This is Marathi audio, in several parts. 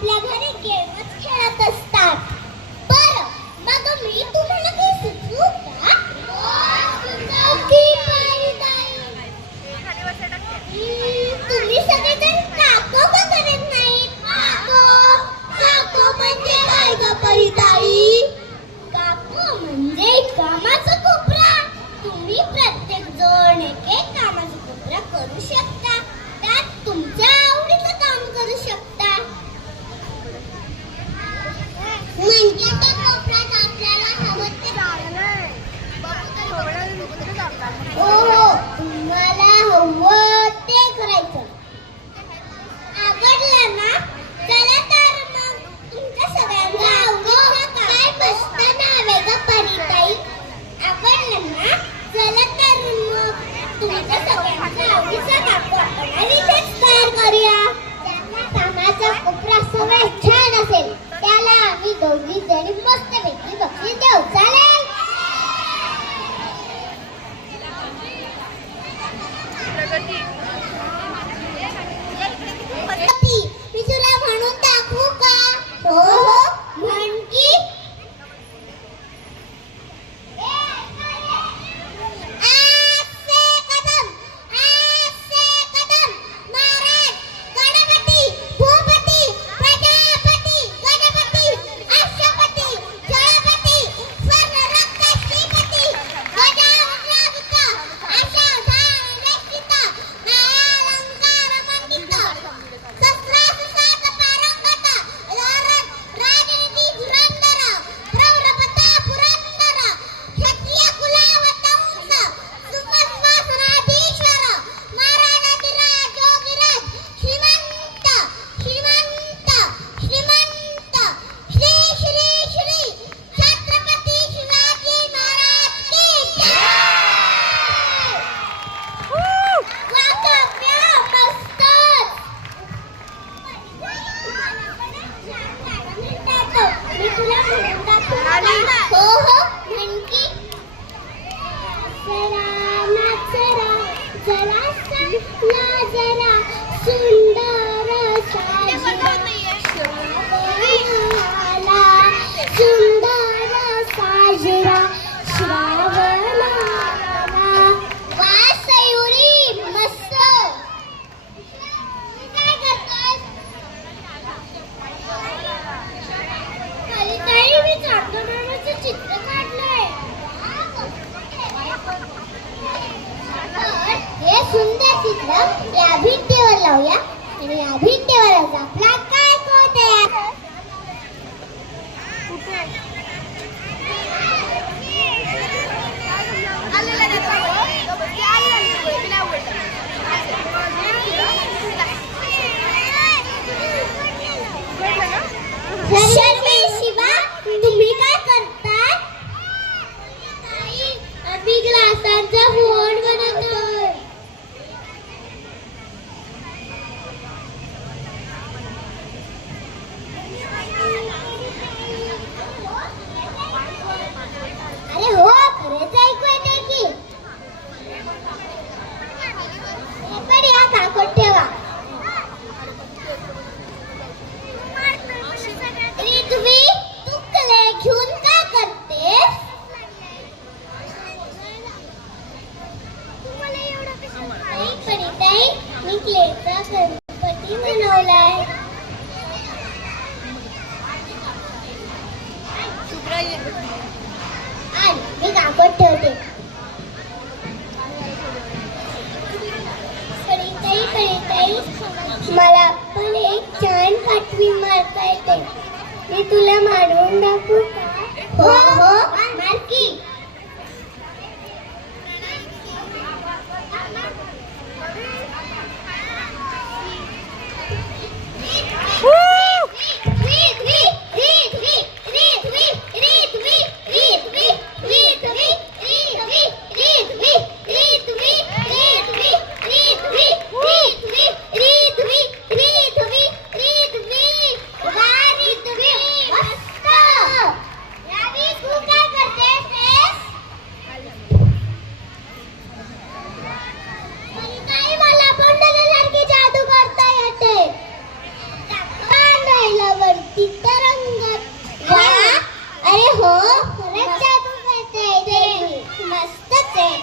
आपल्या घरी गेमच खेळत असतात. बरं, मग मी तुम्हाला काही सुचवू का? की पारिताई? तुम्ही सगळेजण काको का करत नाहीत? काको म्हणजे काय ग परिताई? काको म्हणजे कामाचा कोपरा. तुम्ही प्रत्येक जण एक कामाचा कोपरा करू शकता. त्यात तुमच्या आवडीचं काम करू शकता. म्हणजे त्या कोपऱ्यात आपल्याला हवं ते हो, तुम्हाला हवं ते करायचं. आवडलं ना? चला तर मग तुमच्या सगळ्यांना आवडीचं काय मस्त नाव आहे ग परिताई. आवडलं ना? चला तर मग तुमच्या सगळ्यांचा आवडीचा काको आपण इथेच तयार करूया. ज्याचा कामाचा कोपरा सगळ्यात छान असेल त्याला आम्ही दोघी जणी मस्तपैकी बक्षीस देऊ. चालेल? मी तुला म्हणून दाखवू का? हो, म्हण की. या भिंतीवर लावूया आणि या भिंतीवरच आपला काय तयार. शिवा, तुम्ही काय करता? आम्ही ग्लासांचा बोर्ड बनवतोय. अरे हो, खरंच ऐकू येते की. पण या काकूत ठेवा. रिद्वी, तू क्ले घेऊन काय करतेस? नाही परिताई, मी क्लेचा गणपती बनवलाय. आणि मी काकूत ठेवते. परिताई, मला पण एक छान काठवी मारता येते. मी तुला मारून दाखवू का? हो, मार की. तू काय करतेस? खरंच जादू करते. मस्तच आहे.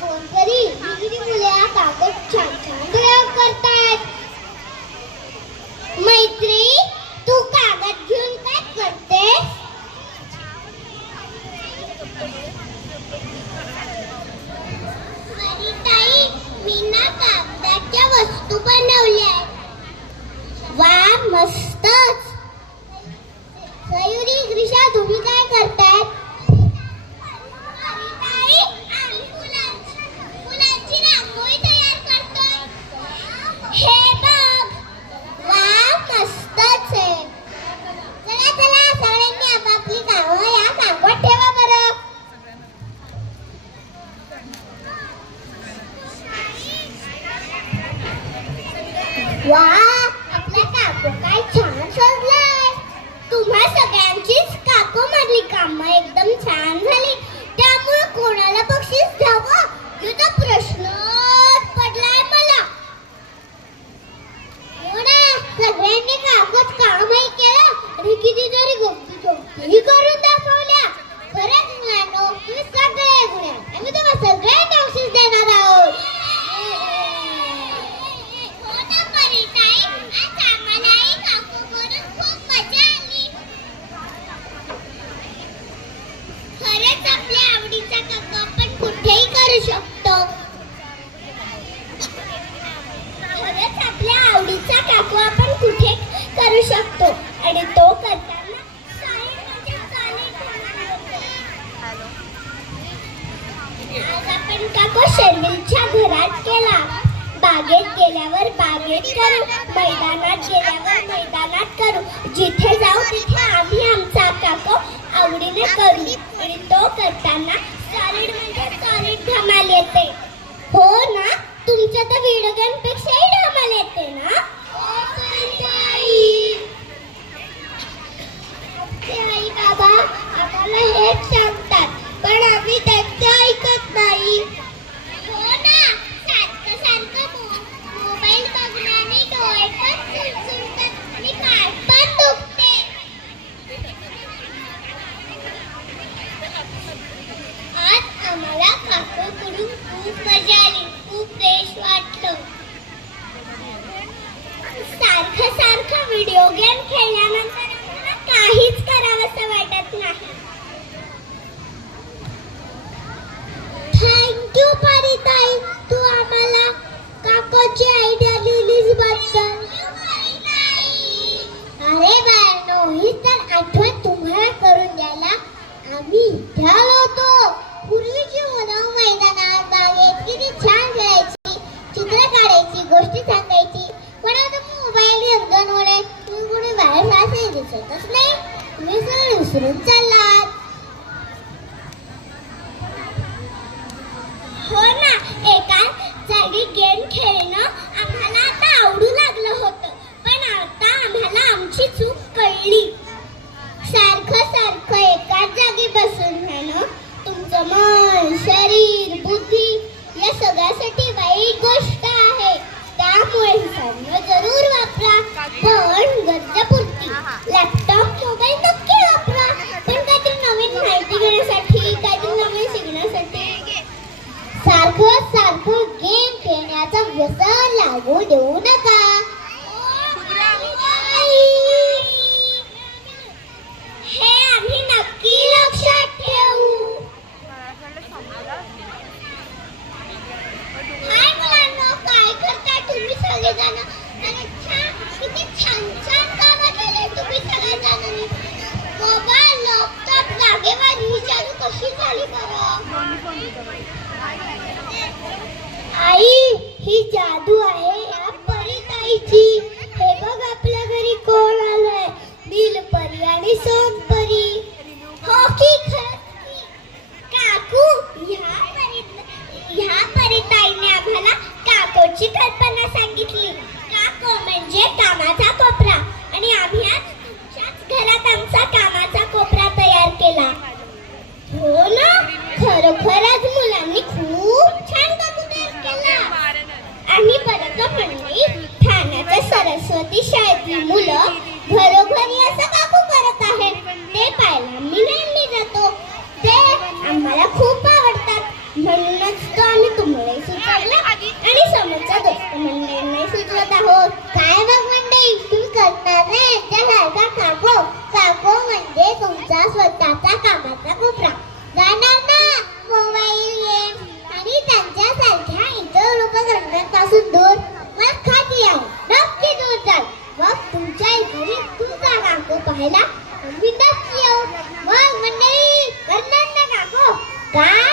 कोणतरी ही मुले हा कागद छान छान प्रयोग करतायत. मैत्री, तू कागद घेऊन काय करतेस? ताई, मी ना कागदाच्या वस्तू बनवल्या. वा, मस्तच. सयुरी, ग्रीषा, तुम्ही काय करताय? ताई, आम्ही फुलांची रांगोळी तयार करतोय. हे बघ. वा, मस्तच आहे. चला चला, सगळ्यांनी आपापली कामं या कागदावर ठेवा बरं. वा, आपला काकू काय छान सजलाय. तुम्हा सगळ्यांचीच काकू मधली कामं एकदम छान झाली. त्यामुळे कोणाला बक्षीस द्यावं याचा प्रश्नच पडलाय मला. सगळ्यांनी काकूच कामही केलं आणि कितीतरी गोष्टी करून दाखवल्या. खरंच मुलांनो, तुम्ही सगळे गुण्या आम्ही तुम्हाला सगळ्यांना बक्षीस देणार आहोत. खरंच आपल्या आवडीचा काकू आपण कुठेही करू शकतो. खरंच आपल्या आवडीचा काकू आपण कुठे करू शकतो आणि तो करताना आज आपण काकू शर्मिलच्या घरात केला. बागेत गेल्यावर बागेत करू, मैदानात गेल्यावर मैदानात करू. जिथे जाऊ तिथे आम्ही आमचा काकू आवडीने करू आणि तो करताना सॉलिड म्हणजे सॉलिड धमाल येते. हो ना, तुमच्या तर व्हिडिओ गेम पेक्षाही धमाल येते ना? आई बाबा आम्हाला हेच सांगतात, पण आम्ही त्यांचं ऐकत नाही. हो ना, सारखं सारखं मोबाईल बघण्याने डोळे पण चुचुरतात आणि पाठ पण दुखते. आज आम्हाला काकूकडून खूप मजा आली, खूप फ्रेश वाटलं. सारखं सारखं व्हिडिओ गेम खेळल्यानंतर आम्हाला काहीच करावंसं वाटत नाही. थँक्यू परिताई, तू आम्हाला काकूची आयडिया दिलीस बद्दल. अरे बाळांनो, ही तर आठवण तुम्हाला करून द्यायला आम्ही इथे आलो होतो. पूर्वीची मुलं मैदानात बागेत किती छान खेळायची, चित्र काढायची, गोष्टी सांगायची. पण आता मोबाईल यंत्रांमुळे तुम्ही कुठे बाहेर असे दिसतच नाही. तुम्ही सगळं विसरून चाललात. हो ना, एका जागी गेम खेळणं आम्हाला आता आवडू लागलं होतं, पण आता आम्हाला आमची चूक कळली. सारखं सारखं एकाच जागी बसून राहणं तुमचं मन, शरीर, बुद्धी या सगळ्यासाठी वाईट गोष्ट आहे. त्यामुळे साधनं जरूर वापरा, पण गरजेपुरती. लॅपटॉप, मोबाईल नक्की वापरा, पण काहीतरी नवीन माहिती घेण्यासाठी, काहीतरी नवीन शिकण्यासाठी. सारखं सारखं गेम खेळण्याचं व्यसन लागू देऊ नका. हे आम्ही नक्की लक्षात ठेवू. हाय मुलांनो, काय करताय तुम्ही सगळेजण? किती छान छान कामं केली तुम्ही सगळेजणांनी. मोबाईल, लॅपटॉप जागेवर ही जादू कशी झाली बरं? आई, ही जादू आहे या परिताईची. हे बघ, आपल्या घरी कोण आलंय? नीलपरी आणि सोनपरी. हो की खरंच काकू, ह्या परिताईने आम्हाला काकोची कल्पना सांगितली. काको म्हणजे कामाचा कोपरा, आणि आम्ही आज तुमच्याच घरात आमचा कामाचा कोपरा तयार केला. हो ना, खरोखरच मुलांनी खूप छान काकू तयार केला. आणि बरं का मंडळी, ठाण्याच्या सरस्वती शाळेतली मुलं घरोघरी असं काकू करत आहेत ते पाहायला मी नेहमी जातो. पाहायला आम्ही नक्की येऊ. मग मंडळी, करणार ना काकू? काय